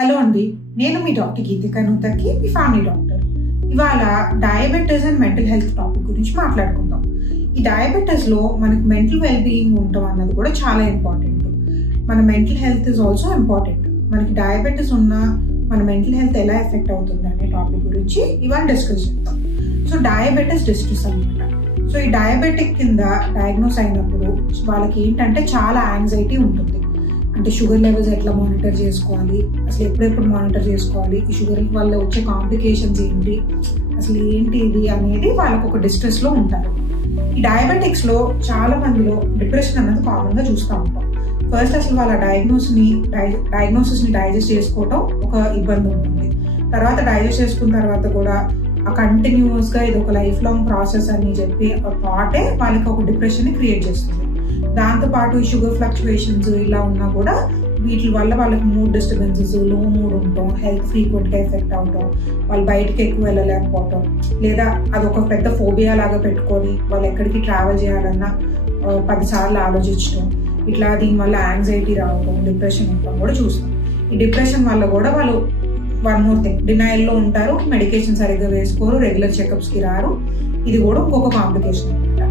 Hello అండి, నేను మీ doctor గీతిక నూతకి, మీ family doctor. ఇవాళ diabetes and mental health topic గురించి మాట్లాడుకుందాం. ఈ డయాబెటీస్లో మనకి మెంటల్ వెల్బీయింగ్ ఉండటం అన్నది కూడా చాలా ఇంపార్టెంట్. మన mental health is also important. మనకి డయాబెటీస్ ఉన్నా మన మెంటల్ హెల్త్ ఎలా ఎఫెక్ట్ అవుతుంది అనే టాపిక్ గురించి ఇవాళ డిస్కస్ చేద్దాం. సో డయాబెటీస్ డిస్ట్రెస్ అనమాట. సో ఈ డయాబెటిక్ కింద డయాగ్నోస్ అయినప్పుడు వాళ్ళకి ఏంటంటే చాలా యాంగ్జైటీ ఉంటుంది. అంటే షుగర్ లెవెల్స్ ఎట్లా మానిటర్ చేసుకోవాలి, అసలు ఎప్పుడెప్పుడు మానిటర్ చేసుకోవాలి, ఈ షుగర్ వల్ల వచ్చే కాంప్లికేషన్స్ ఏంటి, అసలు ఏంటి ఇది అనేది వాళ్ళకు ఒక డిస్ట్రెస్లో ఉంటారు. ఈ డయాబెటిక్స్లో చాలా మందిలో డిప్రెషన్ అన్నది కామన్గా చూస్తూ ఉంటాం. ఫస్ట్ అసలు వాళ్ళ డయాగ్నోసిస్ని డైజెస్ట్ చేసుకోవటం ఒక ఇబ్బంది ఉంటుంది. తర్వాత డైజెస్ట్ చేసుకున్న తర్వాత కూడా ఆ కంటిన్యూస్గా ఇది ఒక లైఫ్ లాంగ్ ప్రాసెస్ అని చెప్పి ఒక థాటే వాళ్ళకి ఒక డిప్రెషన్ని క్రియేట్ చేస్తుంది. దాంతోపాటు ఈ షుగర్ ఫ్లక్చువేషన్స్ ఇలా ఉన్నా కూడా వీటి వల్ల వాళ్ళకి మూడ్ డిస్టర్బెన్సెస్, లో మూడ్ ఉండటం, హెల్త్ ఫ్రీక్వెంట్గా ఎఫెక్ట్ అవటం, వాళ్ళు బయటకి ఎక్కువ వెళ్ళలేకపోవటం, లేదా అదొక పెద్ద ఫోబియా లాగా పెట్టుకొని వాళ్ళు ఎక్కడికి ట్రావెల్ చేయాలన్నా 10 సార్లు ఆలోచించడం, ఇట్లా దీనివల్ల యాంగ్జైటీ రావటం, డిప్రెషన్ ఉండటం కూడా చూస్తాం. ఈ డిప్రెషన్ వల్ల కూడా వాళ్ళు వన్ మోర్ థింగ్ డినైల్లో ఉంటారు, మెడికేషన్ సరిగ్గా వేసుకోరు, రెగ్యులర్ చెకప్స్కి రారు. ఇది కూడా ఇంకొక కాంప్లికేషన్ అనమాట.